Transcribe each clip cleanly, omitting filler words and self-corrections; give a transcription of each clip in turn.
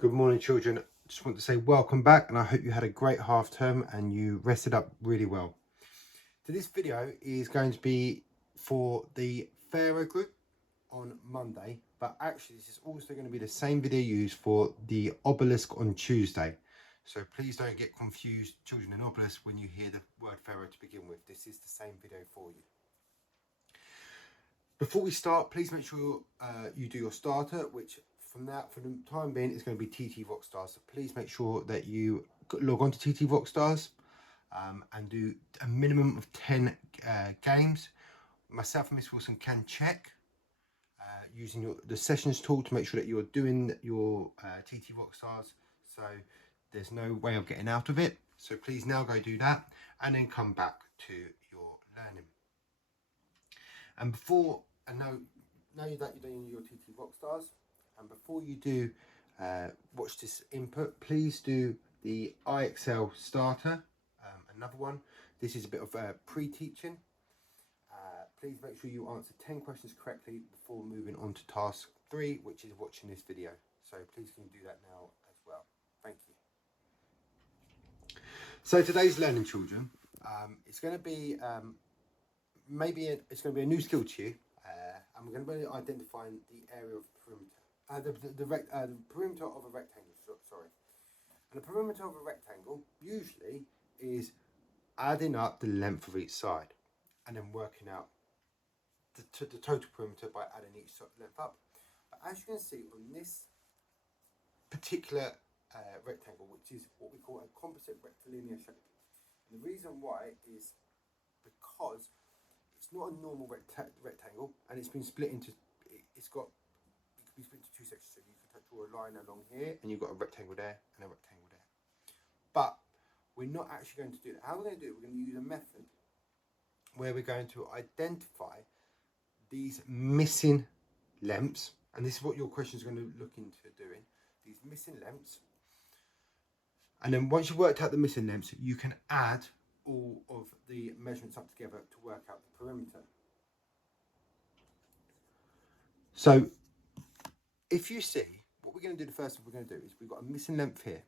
Good morning, children. Just want to say welcome back, and I hope you had a great half term and you rested up really well. So this video is going to be for the Pharaoh group on Monday, but actually this is also going to be the same video used for the Obelisk on Tuesday. So please don't get confused, children, and Obelisk when you hear the word Pharaoh to begin with. This is the same video for you. Before we start, please make sure you do your starter, which for the time being is going to be TT Rockstars. So please make sure that you log on to TT Rockstars and do a minimum of 10 games. Myself and Miss Wilson can check using the sessions tool to make sure that you're doing your TT Rockstars. So there's no way of getting out of it. So please now go do that and then come back to your learning. And before, and know that you're doing your TT Rockstars, and before you do watch this input, please do the IXL starter, another one. This is a bit of pre-teaching. Please make sure you answer 10 questions correctly before moving on to task 3, which is watching this video. So please can you do that now as well. Thank you. So today's learning, children, it's going to be it's going to be a new skill to you, and we're going to be identifying the area of perimeter, the perimeter of a rectangle. Sorry, and the perimeter of a rectangle usually is adding up the length of each side, and then working out the total perimeter by adding each length up. But as you can see on this particular rectangle, which is what we call a composite rectilinear shape, and the reason why is because it's not a normal rectangle, and it's been split into, it can be split into two sections. So you can draw a line along here, and you've got a rectangle there and a rectangle there. But we're not actually going to do that. How we're going to do it, we're going to use a method where we're going to identify these missing lengths, and this is what your question is going to look into doing, these missing lengths. And then once you've worked out the missing lengths, you can add all of the measurements up together to work out the perimeter. So if you see, what we're going to do, the first thing we're going to do is we've got a missing length here,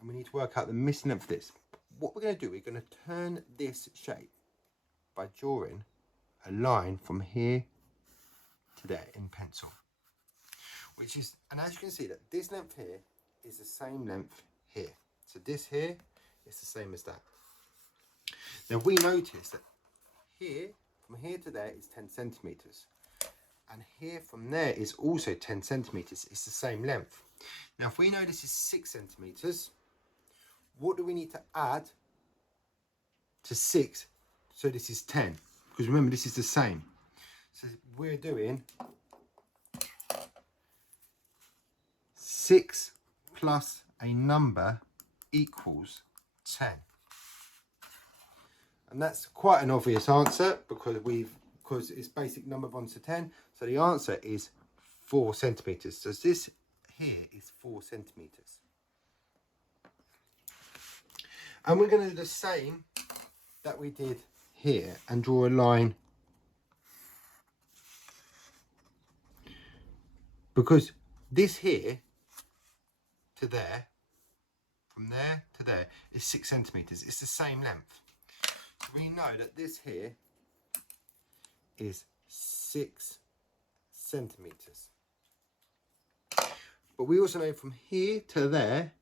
and we need to work out the missing length of this. What we're going to do, we're going to turn this shape by drawing a line from here to there in pencil, which is, and as you can see, that this length here is the same length here. So this here is the same as that. Now we notice that here, from here to there is 10 centimeters. And here from there is also 10 centimeters. It's the same length. Now if we know this is 6 centimeters, what do we need to add to 6 so this is 10? Because remember, this is the same. So we're doing 6 plus a number equals 10. And that's quite an obvious answer because it's basic number of 1 to 10. So the answer is 4 centimeters. So this here is 4 centimeters. And we're going to do the same that we did here and draw a line, because this here to there, from there to there, is 6 centimeters. It's the same length. So we know that this here is 6 centimeters. But we also know from here to there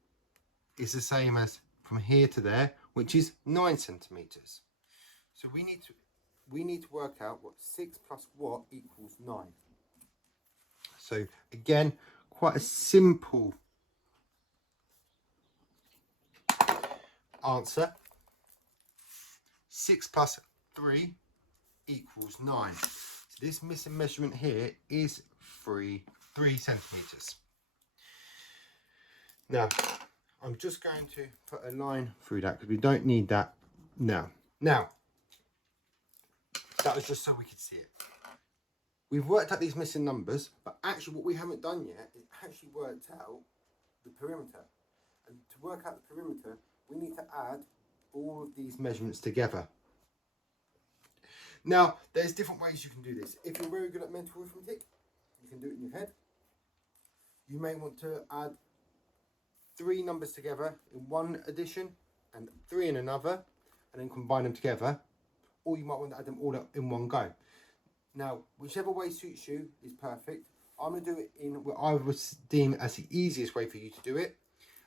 is the same as from here to there, which is 9 centimeters. So we need to work out what 6 plus what equals 9. So again, quite a simple answer. 6 plus 3 equals 9. So this missing measurement here is 3 centimeters. Now, I'm just going to put a line through that because we don't need that now. Now, that was just so we could see it. We've worked out these missing numbers, but actually what we haven't done yet is actually worked out the perimeter. And to work out the perimeter, we need to add all of these measurements together. Now, there's different ways you can do this. If you're very good at mental arithmetic, you can do it in your head. You may want to add 3 numbers together in one addition and 3 in another, and then combine them together, or you might want to add them all up in one go. Now, whichever way suits you is perfect. I'm going to do it in what I would deem as the easiest way for you to do it.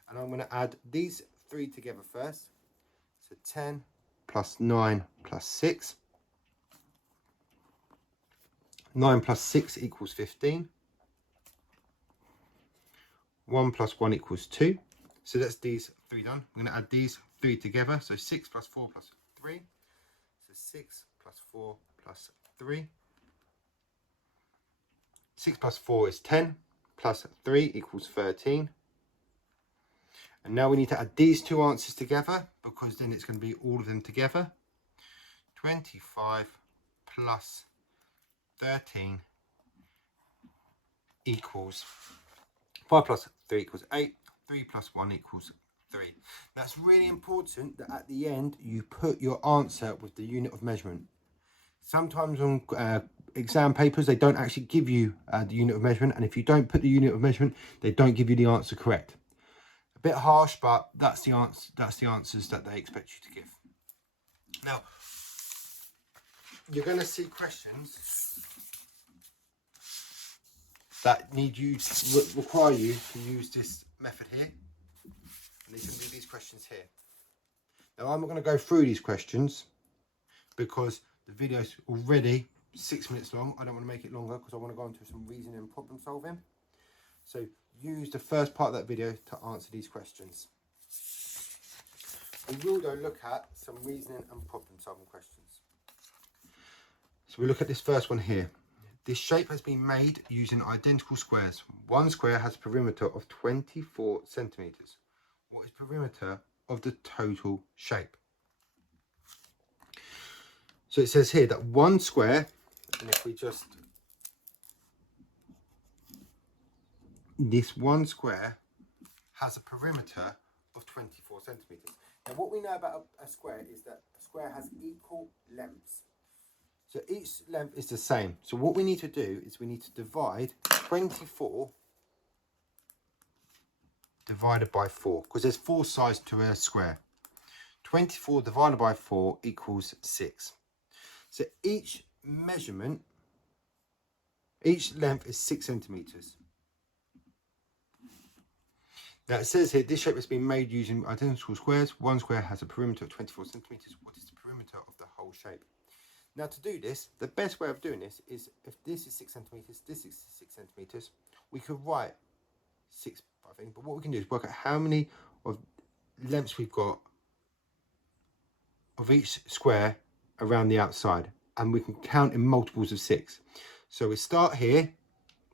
And I'm going to add these 3 together first. So 10 plus 9 plus 6. 9 plus 6 equals 15. 1 plus 1 equals 2. So that's these 3 done. I'm going to add these 3 together. So 6 plus 4 plus 3. So 6 plus 4 plus 3. 6 plus 4 is 10. Plus 3 equals 13. And now we need to add these 2 answers together, because then it's going to be all of them together. 25 plus 13 equals 5 plus 3 equals 8. 3 plus 1 equals 3. That's really important that at the end you put your answer with the unit of measurement. Sometimes on exam papers they don't actually give you the unit of measurement, and if you don't put the unit of measurement they don't give you the answer correct. A bit harsh, but that's the answer. That's the answers that they expect you to give. Now you're going to see questions that require you to use this method here, and these can be these questions here. Now I'm not going to go through these questions because the video's already 6 minutes long. I don't want to make it longer because I want to go into some reasoning and problem solving. So use the first part of that video to answer these questions. We will though look at some reasoning and problem solving questions. So we look at this first one here. This shape has been made using identical squares. One square has a perimeter of 24 centimeters. What is perimeter of the total shape? So it says here that one square, and if we just, this one square has a perimeter of 24 centimeters. Now what we know about a square is that a square has equal lengths. So each length is the same. So what we need to do is we need to divide 24 divided by 4, because there's 4 sides to a square. 24 divided by 4 equals 6. So each measurement, each length is 6 centimeters. Now it says here, this shape has been made using identical squares. One square has a perimeter of 24 centimeters. What is the perimeter of the whole shape? Now to do this, the best way of doing this is, if this is 6 centimeters, this is 6 centimeters, we could write 6, I think, but what we can do is work out how many of lengths we've got of each square around the outside, and we can count in multiples of 6. So we start here,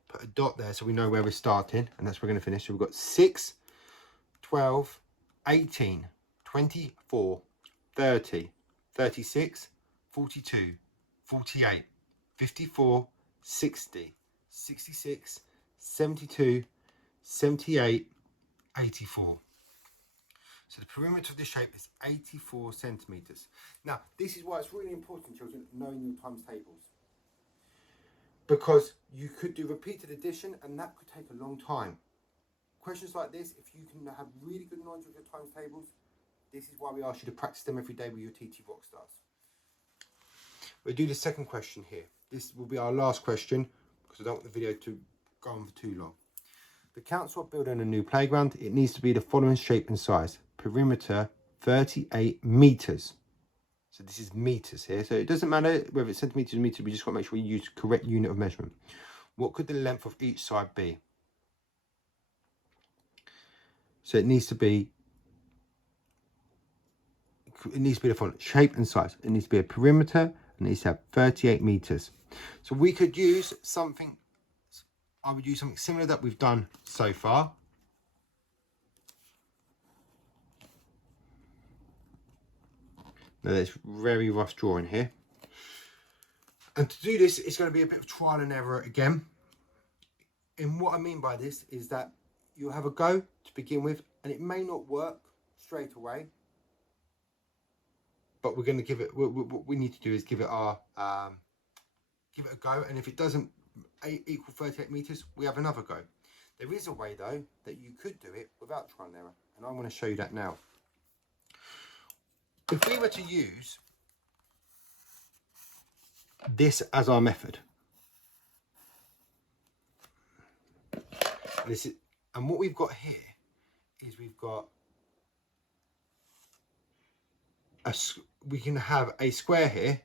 put a dot there so we know where we're starting, and that's where we're going to finish. So we've got 6, 12, 18, 24, 30, 36, 42, 48, 54, 60, 66, 72, 78, 84. So the perimeter of this shape is 84 centimeters. Now, this is why it's really important, children, knowing your times tables. Because you could do repeated addition and that could take a long time. Questions like this, if you can have really good knowledge of your times tables, this is why we ask you to practice them every day with your TT Rockstars. We'll do the second question here. This will be our last question because I don't want the video to go on for too long. The council are building a new playground. It needs to be the following shape and size. Perimeter 38 meters. So this is meters here. So it doesn't matter whether it's centimeters or meters. We just got to make sure we use the correct unit of measurement. What could the length of each side be? So it needs to be the following shape and size. It needs to be a perimeter. It needs to have 38 meters. So we could use something, I would use something similar that we've done so far. Now there's very rough drawing here. And to do this, it's going to be a bit of trial and error again. And what I mean by this is that you'll have a go to begin with, and it may not work straight away. But we're going to give it, what we need to do is give it a go. And if it doesn't equal 38 meters, we have another go. There is a way though that you could do it without trial and error, and I'm going to show you that now. If we were to use this as our method, and what we've got here is we've got we can have a square here,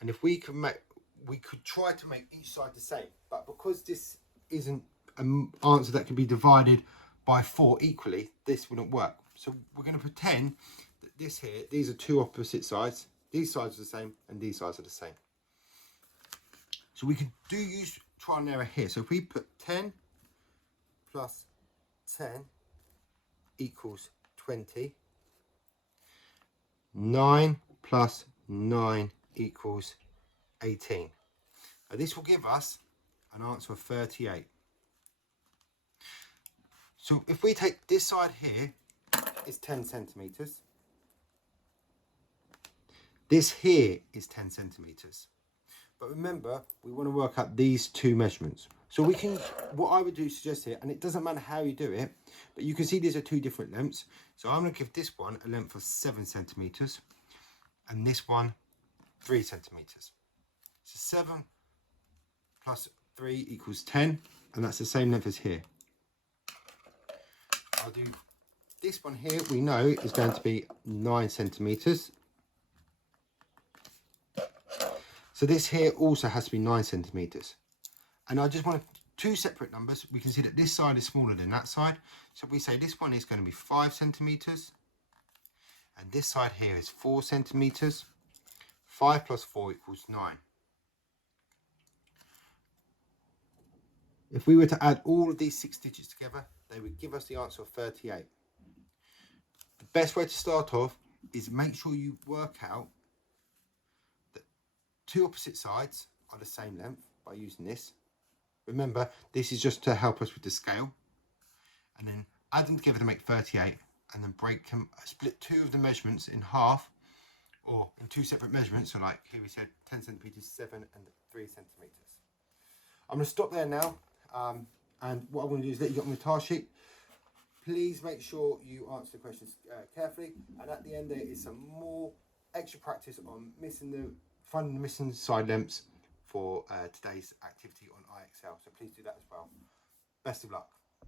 and if we could try to make each side the same, but because this isn't an answer that can be divided by 4 equally, this wouldn't work. So we're going to pretend that this here, these are two opposite sides. These sides are the same and these sides are the same. So we can use trial and error here. So if we put 10 plus 10 equals 20, 9 plus 9 equals 18. Now this will give us an answer of 38. So if we take this side here, is 10 centimeters. This here is 10 centimeters. But remember, we want to work out these two measurements. So we can, what I would suggest here, and it doesn't matter how you do it, but you can see these are two different lengths. So I'm going to give this one a length of 7 centimeters and this one 3 centimeters. So 7 plus 3 equals 10, and that's the same length as here. I'll do this one here, we know is going to be 9 centimeters. So this here also has to be 9 centimeters. And I just want two separate numbers. We can see that this side is smaller than that side. So we say this one is going to be 5 centimeters. And this side here is 4 centimeters. 5 plus 4 equals 9. If we were to add all of these 6 digits together, they would give us the answer of 38. The best way to start off is make sure you work out that two opposite sides are the same length by using this. Remember, this is just to help us with the scale. And then add them together to make 38, and then split two of the measurements in half, or in two separate measurements. So like here we said 10 centimeters, 7 and 3 centimeters. I'm going to stop there now. And what I'm going to do is let you get on the task sheet. Please make sure you answer the questions carefully. And at the end there is some more extra practice on finding the missing side lengths for today's activity on IXL. So please do that as well. Best of luck.